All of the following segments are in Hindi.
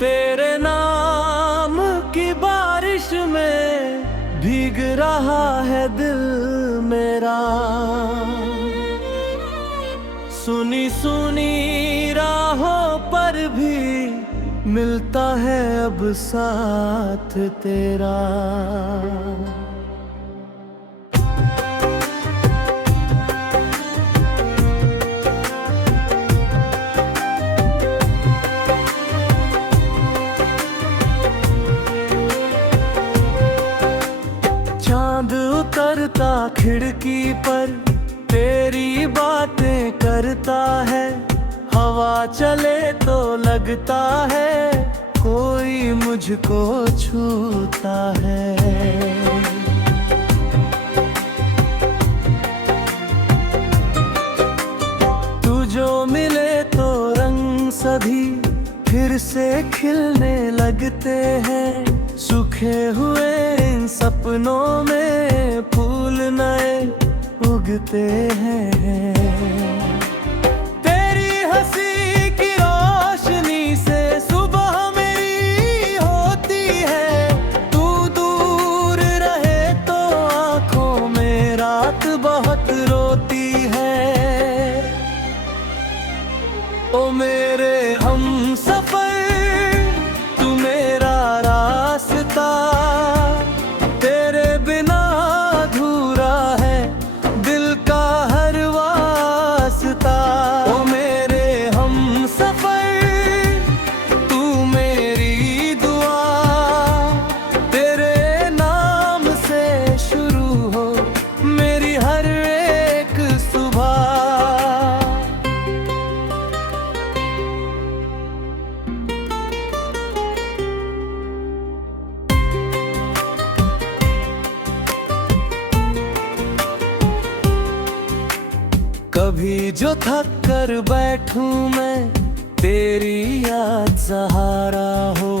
तेरे नाम की बारिश में भीग रहा है दिल मेरा। सुनी सुनी राहों पर भी मिलता है अब साथ तेरा। चांद उतरता खिड़की पर तेरी बातें करता है। हवा चले तो लगता है कोई मुझको छूता है। तू जो मिले तो रंग सभी फिर से खिलने लगते हैं। सूखे हुए इन सपनों में फूल नए उगते हैं। तेरी हंसी की रोशनी से सुबह मेरी होती है। तू दूर रहे तो आंखों में रात बहुत रोती है। ओ मेरे हमसफर तू मेरा रास्ता, तेरे बिना अधूरा है दिल का हर वास्ता। ओ मेरे हमसफर तू मेरी दुआ, तेरे नाम से शुरू हो मेरी हर एक सुबह। कभी जो थक कर बैठूं मैं तेरी याद सहारा हो।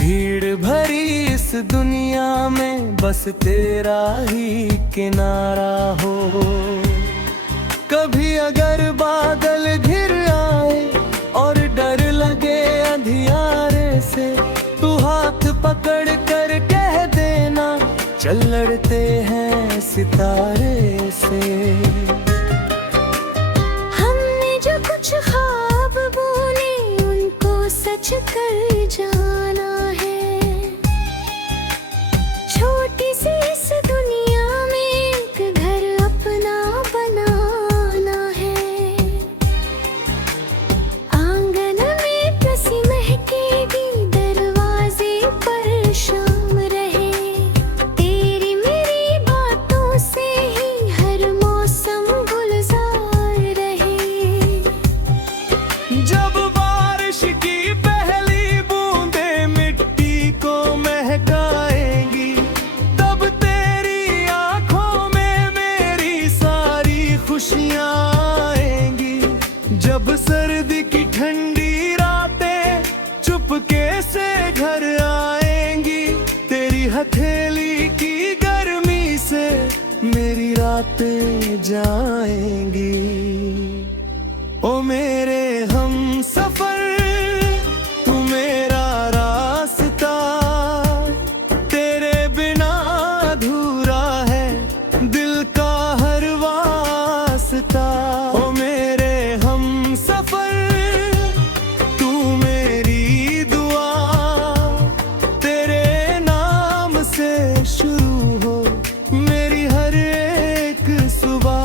भीड़ भरी इस दुनिया में बस तेरा ही किनारा हो। कभी अगर बादल घिर आए और डर लगे अंधियारे से, तू हाथ पकड़ कर कह देना चल लड़ते हैं सितारे से। हमने जो कुछ ख्वाब बुने उनको सच कर जाना है। छोटी सी इस दुनिया में एक घर अपना बनाना है। आंगन में कसी महकेगी दरवाजे पर शाम रहे। जब बारिश की पहली बूंदें मिट्टी को महकाएंगी, तब तेरी आंखों में मेरी सारी खुशियां आएंगी। जब सर्दी की ठंडी रातें चुपके से घर आएंगी, तेरी हथेली की गर्मी से मेरी रातें जाएंगी। ओ मेरे हमसफर तू मेरा रास्ता, तेरे बिना अधूरा है दिल का हर वास्ता। ओ मेरे हमसफर तू मेरी दुआ, तेरे नाम से शुरू हो मेरी हर एक सुबह।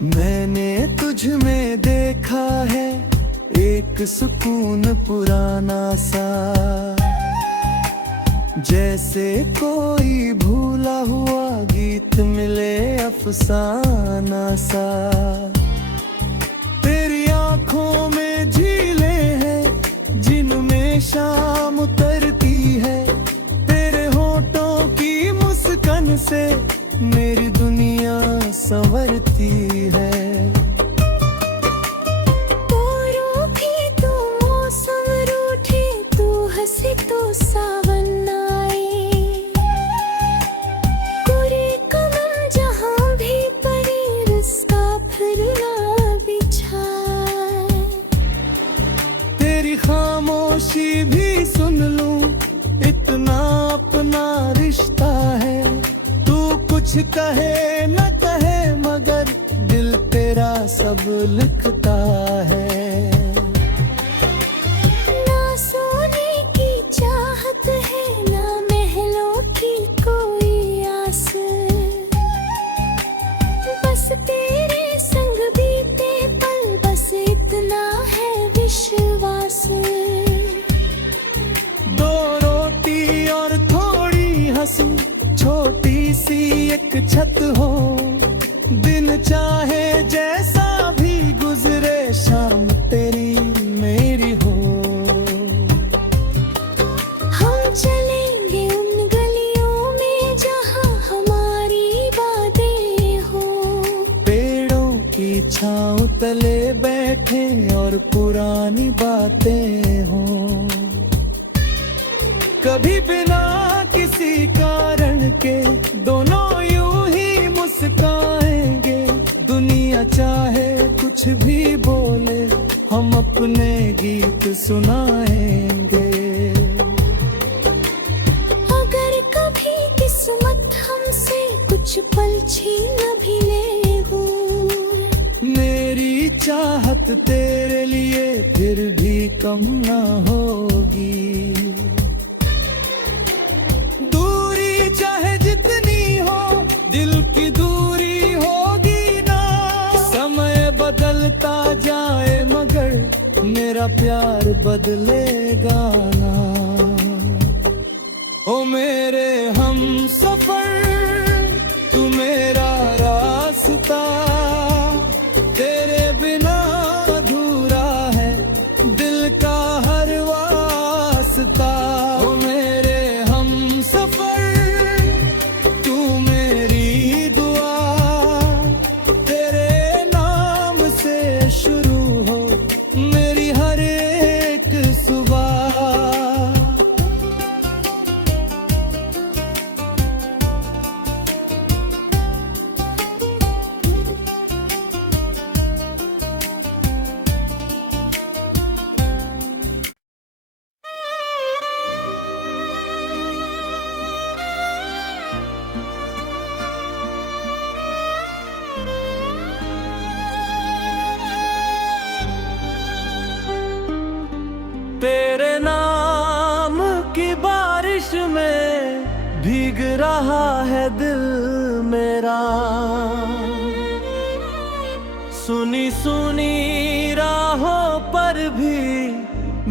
मैंने तुझ में देखा है एक सुकून पुराना सा, जैसे कोई भूला हुआ गीत मिले अफसाना सा। तेरी आंखों में झीलें हैं जिनमें शाम उतरती है। तेरे होठों की मुस्कान से मेरी दुनिया संवरती है। तो रूठी तो मौसम रू से तो सावन आए, कोरे कमल जहाँ भी पड़े रस्ता फिर ना बिछाए। तेरी खामोशी भी सुन लूं, इतना अपना रिश्ता है। तू कुछ कहे न कहे मगर दिल तेरा सब लिखता है। ना सोने की चाहत है ना महलों की कोई आस, बस तेरे संग बीते पल बस इतना है विश्वास। दो रोटी और थोड़ी हंसी, छोटी सी एक छत हो, दिन चाहे जैसा भी गुजरे शाम तेरी मेरी हो। हम चलेंगे उन गलियों में जहाँ हमारी बातें हो, पेड़ों की छाँव तले बैठे और पुरानी बातें हों। कभी बिना किसी कारण के दोनों यूं ही मुस्काएंगे। दुनिया चाहे कुछ भी बोले हम अपने गीत सुनाएंगे। अगर कभी किस्मत हमसे कुछ पल छीन भी ले वो, मेरी चाहत तेरे लिए फिर भी कम ना होगी। दूरी चाहे जितनी हो दिल की दूरी होगी ना। समय बदलता जाए मगर मेरा प्यार बदलेगा ना। ओ मेरे हम सफर तू मेरा रास्ता, तेरे बिना अधूरा है दिल का हर वास्ता। ओ मेरे हम सफर तू मेरी दुआ, तेरे नाम से शुरू हो मेरी हर एक सुबह। तेरे नाम की बारिश में भीग रहा है दिल मेरा। सुनी सुनी राहों पर भी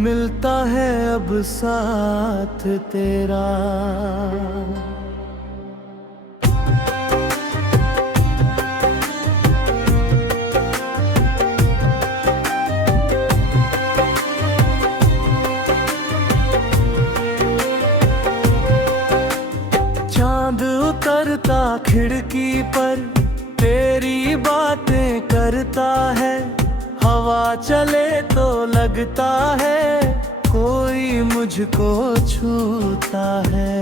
मिलता है अब साथ तेरा। चांद उतरता खिड़की पर तेरी बातें करता है। हवा चले तो लगता है कोई मुझको छूता है।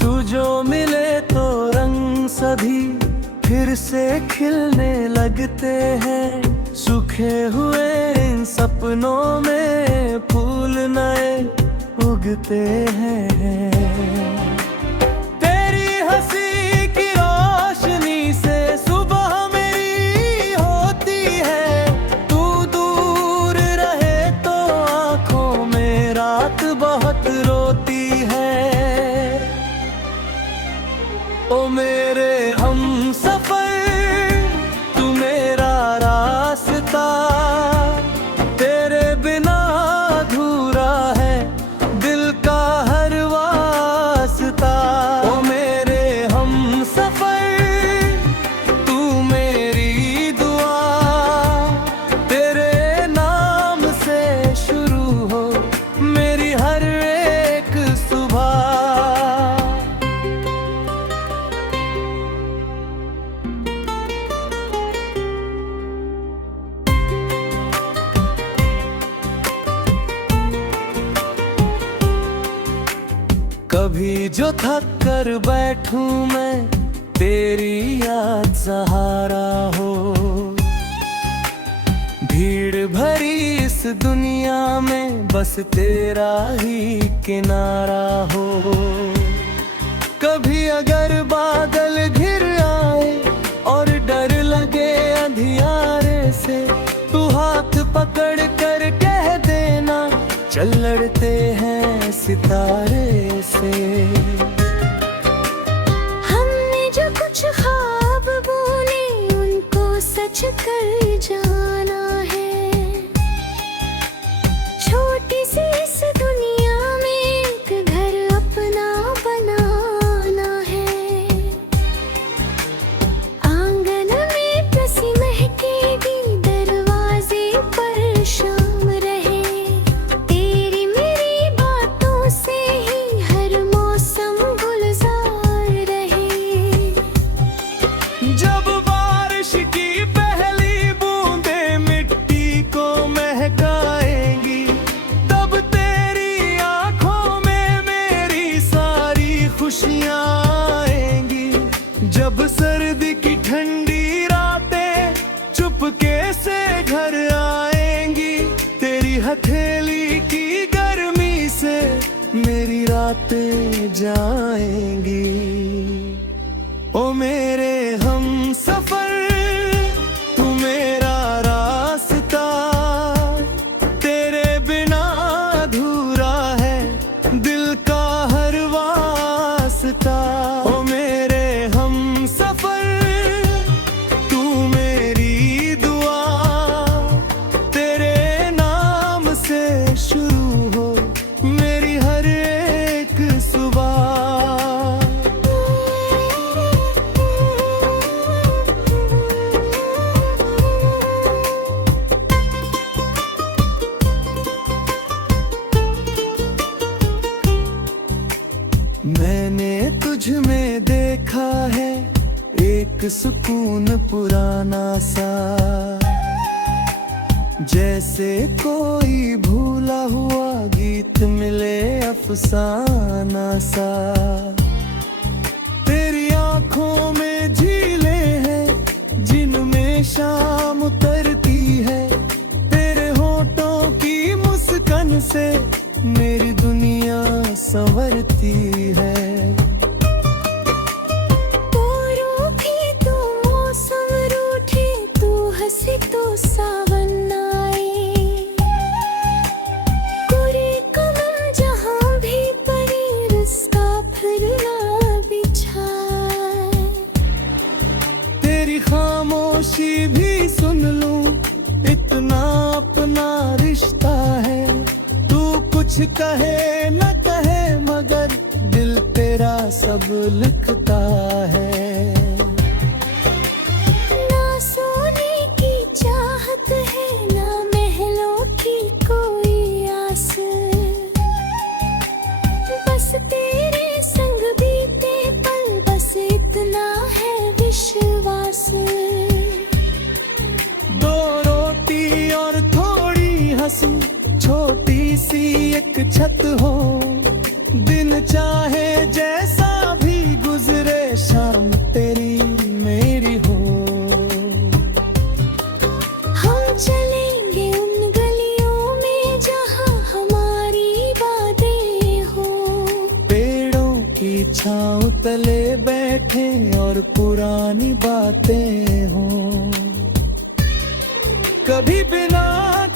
तू जो मिले तो रंग सभी फिर से खिलने लगते हैं। सूखे हुए इन सपनों में फूल नए उगते हैं। तेरी हंसी की रोशनी से सुबह मेरी होती है। तू दूर रहे तो आंखों में रात बहुत रोती है। ओ मेरे हम सफर तू मेरा रास्ता, तेरे बिना अधूरा है दिल का हर वास्ता। कभी जो थक कर बैठूं मैं, तेरी याद सहारा हो। भीड़ भरी इस दुनिया में बस तेरा ही किनारा हो। कभी अगर बादल घिर आए और डर लगे अंधियारे से, तू हाथ पकड़ कर कह देना, चल लड़ते हैं सितारे से। हमने जो कुछ ख्वाब बोले उनको सच कर जाना है। छोटी सी इस दुनिया में एक घर अपना बनाना है। आंगन में पसी महकेगी, दरवाजे पर शाम रहे। तेरी मेरी बातों से ही हर मौसम गुलजार रहे। जब बारिश की पहली बूंदें मिट्टी को महकाएंगी, तब तेरी आंखों में मेरी सारी खुशियां आएंगी। जब सर्दी की ठंडी रातें चुपके से घर आएंगी, तेरी हथेली की गर्मी से मेरी रातें जाएंगी। ओ मेरे हम सफर, तू मेरा रास्ता, तेरे बिना अधूरा है दिल का हर वास्ता। ओ मेरे हम सफर, तू मेरी दुआ, तेरे नाम से शुरू हो मेरी हर एक सुबह। मैंने तुझ में देखा है एक सुकून पुराना सा, जैसे कोई भूला हुआ गीत मिले अफसाना सा। तेरी आंखों में झीलें हैं जिनमें शाम उतरती है। तेरे होठों की मुस्कान से मेरी दुनिया संवरती है। तो रूठी तो मौसम रूठे, तो हंसे तो सावन आए। कोरे कमल जहाँ भी पड़े, रिश्ता फिर ना बिछाए। तेरी खामोशी भी सुन लूं, इतना अपना रिश्ता है। तू कुछ कहे न कहे मगर दिल तेरा सब लिखता है। ना सोने की चाहत है, ना महलों की कोई आस। बस तेरे संग बीते पल, बस इतना है विश्वास। दो रोटी और थोड़ी हंसी, छोटी सी एक छत हो। दिन चाहे जैसा भी गुजरे, शाम तेरी मेरी हो। हम चलेंगे उन गलियों में जहाँ हमारी बातें हो। पेड़ों की छाँव तले बैठे और पुरानी बातें हों। कभी बिना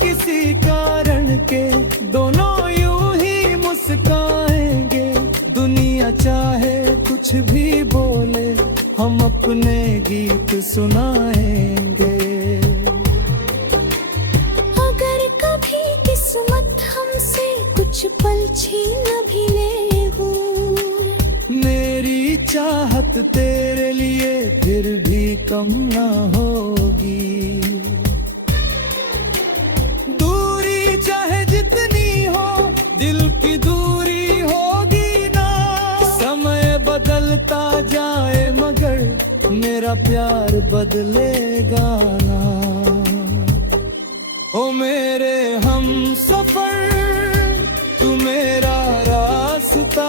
किसी कारण के दोनों यूं ही मुस्काएंगे। दुनिया चाहे कुछ भी बोले, हम अपने गीत सुनाएंगे। अगर कभी किस्मत हमसे कुछ पल छीन भी ले हो, मेरी चाहत तेरे लिए फिर भी कम ना होगी। दूरी चाहे जितनी हो, दिल की दूरी होगी ना। समय बदलता जाए मगर मेरा प्यार बदलेगा ना। ओ मेरे हम सफर, तू मेरा रास्ता,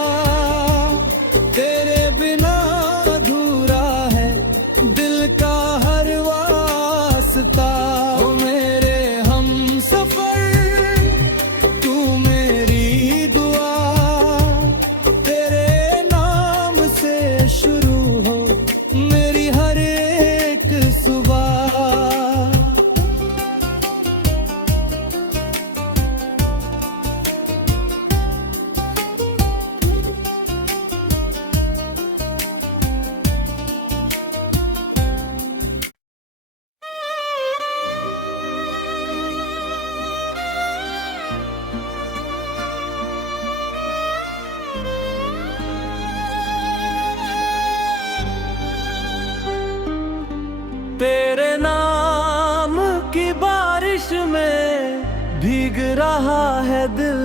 तेरे नाम की बारिश में भीग रहा है दिल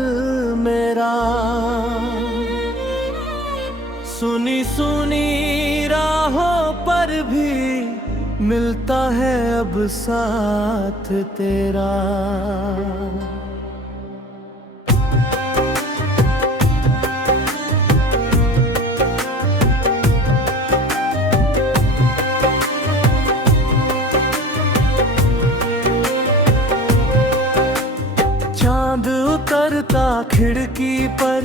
मेरा। सुनी सुनी राहों पर भी मिलता है अब साथ तेरा। चांद उतरता खिड़की पर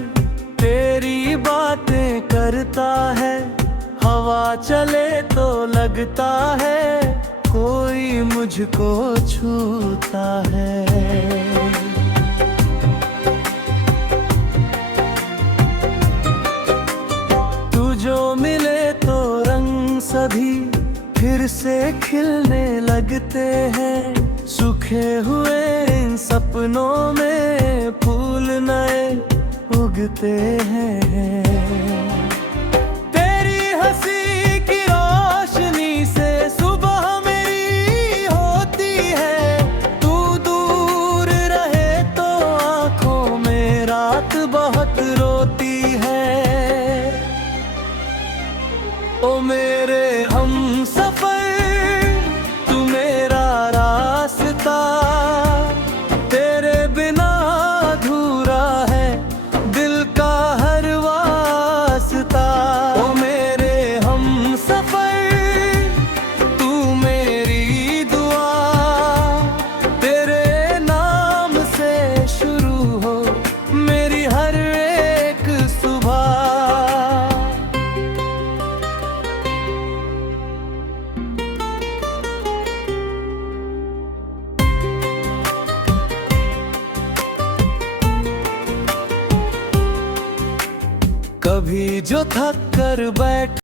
तेरी बातें करता है। हवा चले तो लगता है कोई मुझको छूता है। तू जो मिले तो रंग सभी फिर से खिलने लगते हैं। सूखे हुए इन सपनों में फूल नए उगते हैं। तेरी हंसी की रोशनी से सुबह मेरी होती है। तू दूर रहे तो आंखों में रात बहुत रोती है। ओ मेरे हमसफर तू मेरा रास्ता, तेरे बिना अधूरा है दिल का हर वास्ता। ओ मेरे हमसफर तू मेरी दुआ, तेरे नाम से शुरू हो मेरी हर एक सुबह। कभी जो थक कर बैठ